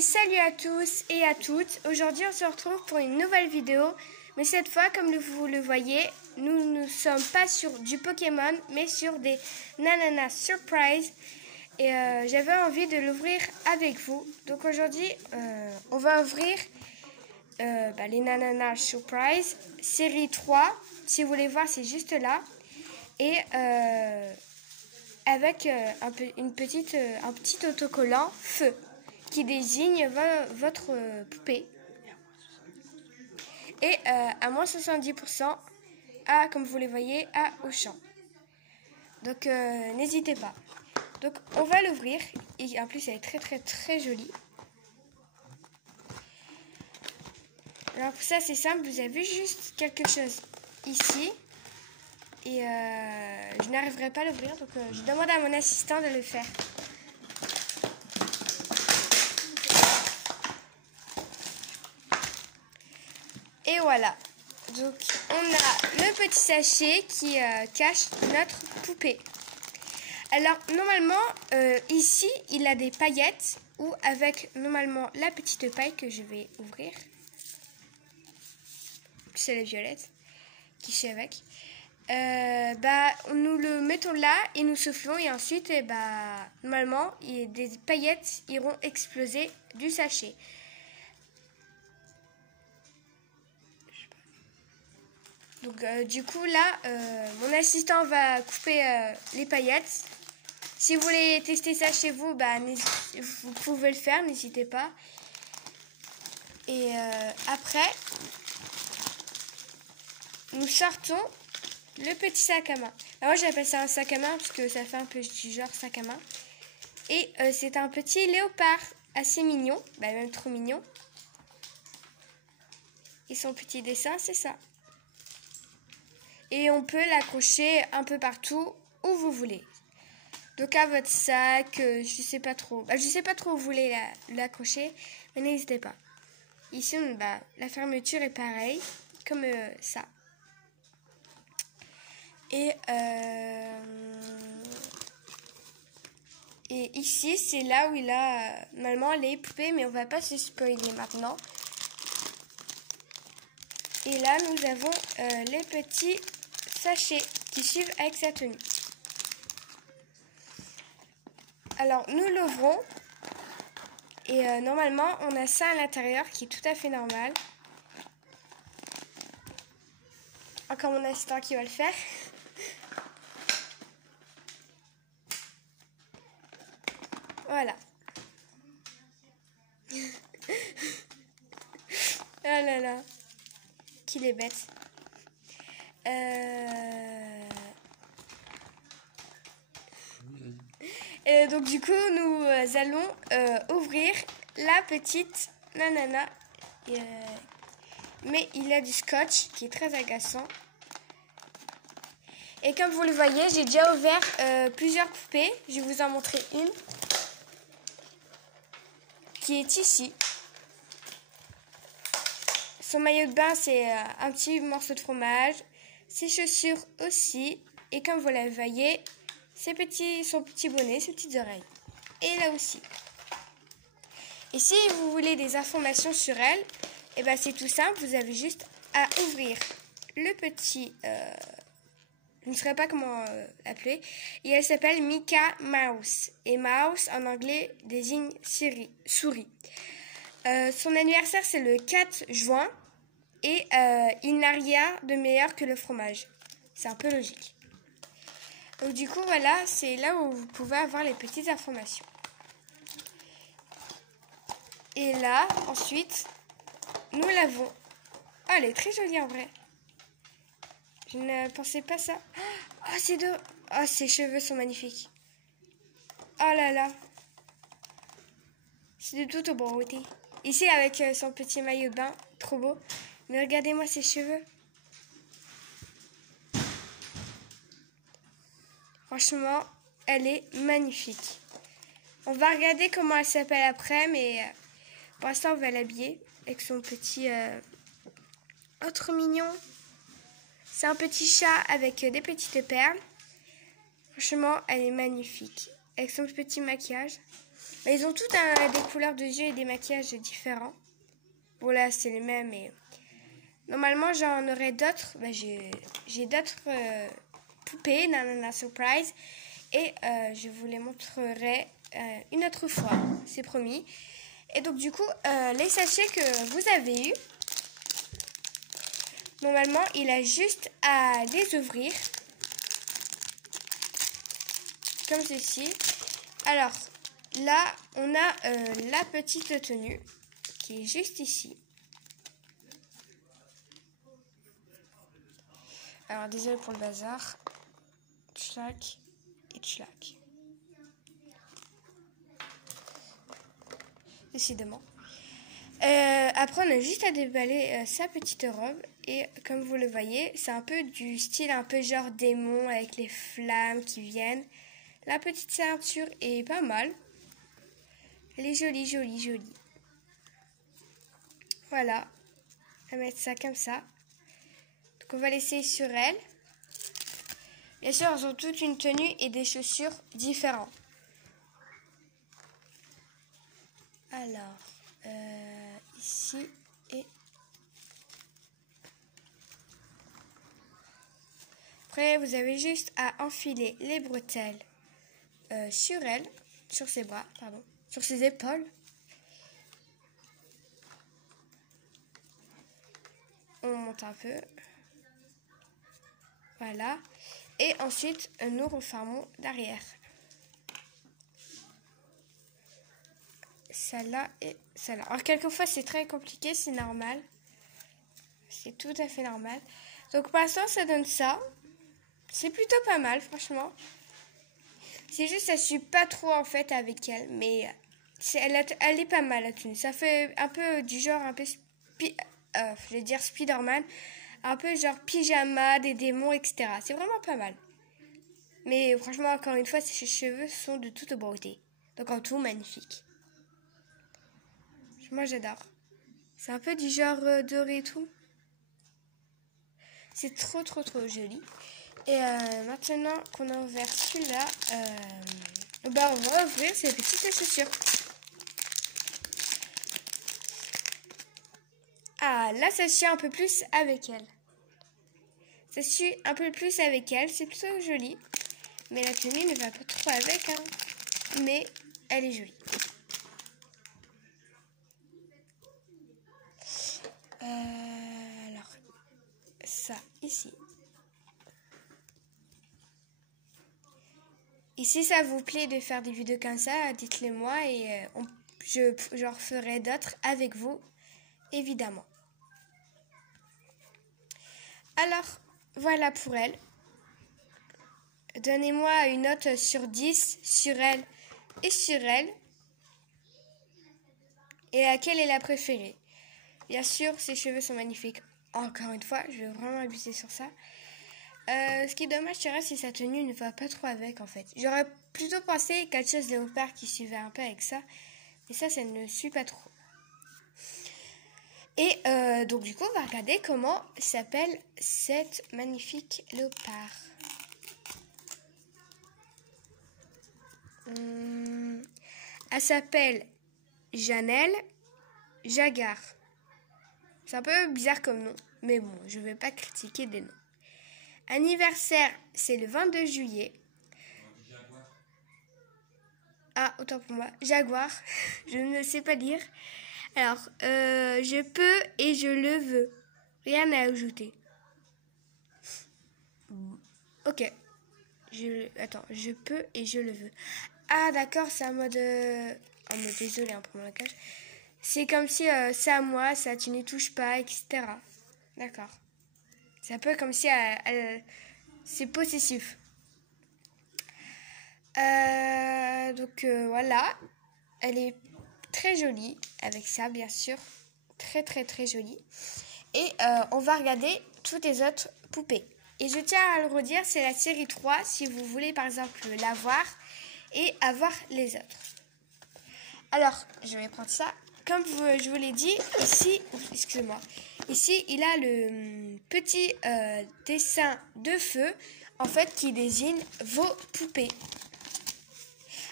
Salut à tous et à toutes. Aujourd'hui on se retrouve pour une nouvelle vidéo. Mais cette fois, comme vous le voyez, nous ne sommes pas sur du Pokémon, mais sur des Nananas Surprise. Et j'avais envie de l'ouvrir avec vous. Donc aujourd'hui, on va ouvrir les Nananas Surprise, série 3. Si vous voulez voir, c'est juste là. Et avec un petit autocollant feu qui désigne votre poupée. Et à moins 70% comme vous les voyez, à Auchan. Donc n'hésitez pas. Donc on va l'ouvrir. Et en plus elle est très jolie. Alors pour ça c'est simple, vous avez juste quelque chose ici. Et je n'arriverai pas à l'ouvrir, donc je demande à mon assistant de le faire. Et voilà. Donc on a le petit sachet qui cache notre poupée. Alors normalement ici il a des paillettes ou avec normalement la petite paille que je vais ouvrir. C'est la violette qui est avec. Nous le mettons là et nous soufflons et ensuite normalement des paillettes iront exploser du sachet. Donc du coup là mon assistant va couper les paillettes. Si vous voulez tester ça chez vous, vous pouvez le faire, n'hésitez pas. Et après nous sortons le petit sac à main. Alors moi j'appelle ça un sac à main parce que ça fait un peu du genre sac à main. Et c'est un petit léopard assez mignon, même trop mignon. Et son petit dessin c'est ça. Et on peut l'accrocher un peu partout où vous voulez. Donc à votre sac, je sais pas trop. Je sais pas trop où vous voulez l'accrocher, mais n'hésitez pas. Ici la fermeture est pareille, comme ça. Et ici, c'est là où il a normalement les poupées, mais on va pas se spoiler maintenant. Et là, nous avons les petits sachets qui suivent avec sa tenue. Alors, nous l'ouvrons. Et normalement, on a ça à l'intérieur qui est tout à fait normal. Encore mon assistant qui va le faire. Voilà. Oh là là. Qu'il est bête. Et donc du coup, nous allons ouvrir la petite nanana. Mais il a du scotch qui est très agaçant. Et comme vous le voyez, j'ai déjà ouvert plusieurs poupées. Je vais vous en montrer une qui est ici. Son maillot de bain, c'est un petit morceau de fromage. Ses chaussures aussi. Et comme vous le voyez, son petit bonnet, ses petites oreilles. Et là aussi. Et si vous voulez des informations sur elle, c'est tout simple. Vous avez juste à ouvrir le petit... je ne saurais pas comment l'appeler. Et elle s'appelle Mika Mouse. Et mouse, en anglais, désigne souris. Son anniversaire, c'est le 4 juin. Et il n'a rien de meilleur que le fromage. C'est un peu logique. Donc du coup, voilà, c'est là où vous pouvez avoir les petites informations. Et là, ensuite, nous l'avons. Oh, elle est très jolie en vrai. Je ne pensais pas ça. Oh, ses cheveux sont magnifiques. Oh là là. C'est de toute beauté. Ici, avec son petit maillot de bain, trop beau. Mais regardez-moi ses cheveux. Franchement, elle est magnifique. On va regarder comment elle s'appelle après, mais pour l'instant, on va l'habiller avec son petit... Oh, trop mignon. C'est un petit chat avec des petites perles. Franchement, elle est magnifique. Avec son petit maquillage. Mais ils ont toutes des couleurs de yeux et des maquillages différents. Bon là c'est les mêmes mais normalement j'en aurai d'autres. Bah, j'ai d'autres poupées Nanana Surprise et je vous les montrerai une autre fois, c'est promis. Et donc du coup les sachets que vous avez eus, normalement il a juste à les ouvrir comme ceci. Alors là on a la petite tenue qui est juste ici. Alors désolé pour le bazar. Tchlac et tchlac. Décidément. Après on a juste à déballer sa petite robe. Et comme vous le voyez, c'est un peu du style un peu genre démon avec les flammes qui viennent. La petite ceinture est pas mal. Elle est jolie, jolie, jolie. Voilà. On va mettre ça comme ça. Donc on va laisser sur elle. Bien sûr, elles ont toutes une tenue et des chaussures différentes. Alors, ici et... Après, vous avez juste à enfiler les bretelles sur elle, sur ses bras, pardon, sur ses épaules. On monte un peu. Voilà. Et ensuite, nous refermons derrière. Celle-là et celle-là. Alors, quelquefois, c'est très compliqué, c'est normal. C'est tout à fait normal. Donc, pour l'instant, ça donne ça. C'est plutôt pas mal, franchement. C'est juste, ça suit pas trop, en fait, avec elle. Mais elle est pas mal, la tenue. Ça fait un peu du genre, un peu... je vais dire Spider-Man. Un peu genre pyjama, des démons, etc. C'est vraiment pas mal. Mais franchement, encore une fois, ses cheveux sont de toute beauté. Donc en tout, magnifique. Moi, j'adore. C'est un peu du genre doré et tout. C'est trop, trop, trop joli. Et maintenant qu'on a ouvert celui-là, on va ouvrir ces petites chaussures. Ah, là, ça suit un peu plus avec elle. Ça suit un peu plus avec elle. C'est plutôt joli. Mais la tenue ne va pas trop avec. Hein. Mais elle est jolie. Alors, ça, ici. Et si ça vous plaît de faire des vidéos comme ça, dites-le moi et j'en ferai d'autres avec vous, évidemment. Alors, voilà pour elle. Donnez-moi une note sur 10 sur elle et sur elle. Et laquelle est la préférée. Bien sûr, ses cheveux sont magnifiques. Encore une fois, je vais vraiment abuser sur ça. Ce qui est dommage, c'est si sa tenue ne va pas trop avec, en fait. J'aurais plutôt pensé quelque chose de léopard qui suivait un peu avec ça. Mais ça ne suit pas trop. Et donc, du coup, on va regarder comment s'appelle cette magnifique léopard. Elle s'appelle Janelle Jaguar. C'est un peu bizarre comme nom, mais bon, je ne vais pas critiquer des noms. Anniversaire, c'est le 22 juillet. Ah, autant pour moi. Jaguar, je ne sais pas lire. Alors, je peux et je le veux. Rien à ajouter. Ok. Attends, je peux et je le veux. Ah, d'accord, c'est en mode... désolé pour mon langage. C'est comme si c'est à moi, ça tu n'y touches pas, etc. D'accord. C'est un peu comme si c'est possessif. Donc voilà. Elle est très jolie avec ça, bien sûr. Très, très, très jolie. Et on va regarder toutes les autres poupées. Et je tiens à le redire, c'est la série 3 si vous voulez par exemple la voir et avoir les autres. Alors, je vais prendre ça. Comme je vous l'ai dit, ici, excusez-moi, ici, il a le petit dessin de feu, en fait, qui désigne vos poupées.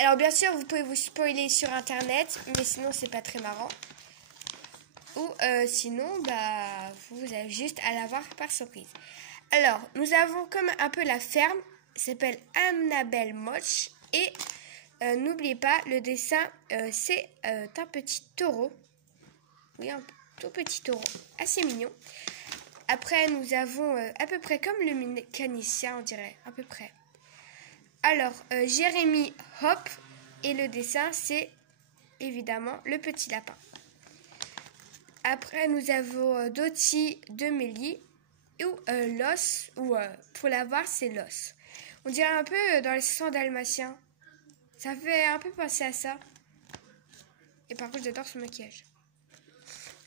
Alors bien sûr, vous pouvez vous spoiler sur internet, mais sinon c'est pas très marrant. Ou sinon, bah, vous avez juste à l'avoir par surprise. Alors, nous avons comme un peu la ferme, s'appelle Annabelle Moche. Et n'oubliez pas, le dessin, c'est un petit taureau. Oui, un tout petit taureau, assez mignon. Après, nous avons à peu près comme le mécanicien, on dirait, à peu près. Alors, Jérémy Hop, et le dessin, c'est évidemment le petit lapin. Après, nous avons Doty de Mélie, ou l'os, ou pour l'avoir, c'est l'os. On dirait un peu dans les 600 dalmatiens. Ça fait un peu penser à ça. Et par contre, j'adore son maquillage.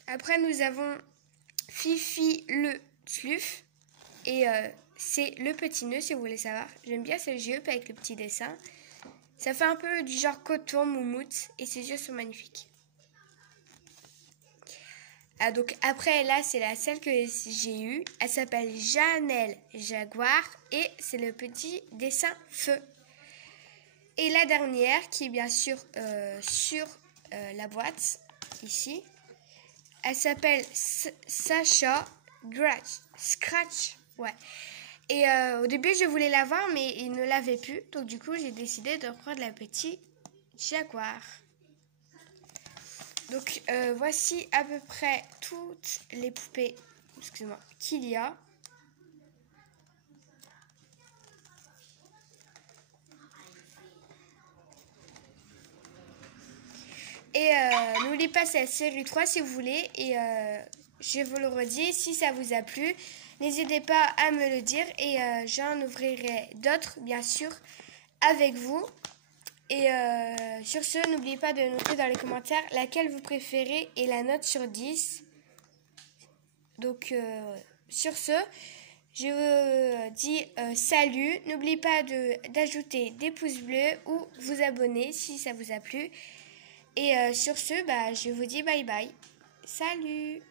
Après, nous avons Fifi le Sluf. Et c'est le petit nœud, si vous voulez savoir. J'aime bien ses yeux avec le petit dessin. Ça fait un peu du genre coton, moumoute. Et ses yeux sont magnifiques. Ah, donc après, là, c'est la celle que j'ai eue. Elle s'appelle Janelle Jaguar. Et c'est le petit dessin feu. Et la dernière, qui est bien sûr sur la boîte, ici. Elle s'appelle Sacha Scratch. Ouais. Et au début, je voulais l'avoir, mais il ne l'avait plus. Donc du coup, j'ai décidé de prendre la petite Jaguar. Donc voici à peu près toutes les poupées, excusez-moi, qu'il y a. Et n'oubliez pas cette série 3 si vous voulez. Et je vous le redis, si ça vous a plu, n'hésitez pas à me le dire. Et j'en ouvrirai d'autres, bien sûr, avec vous. Et sur ce, n'oubliez pas de noter dans les commentaires laquelle vous préférez et la note sur 10. Donc, sur ce, je vous dis salut. N'oubliez pas d'ajouter des pouces bleus ou vous abonner si ça vous a plu. Et sur ce, bah, je vous dis bye bye. Salut!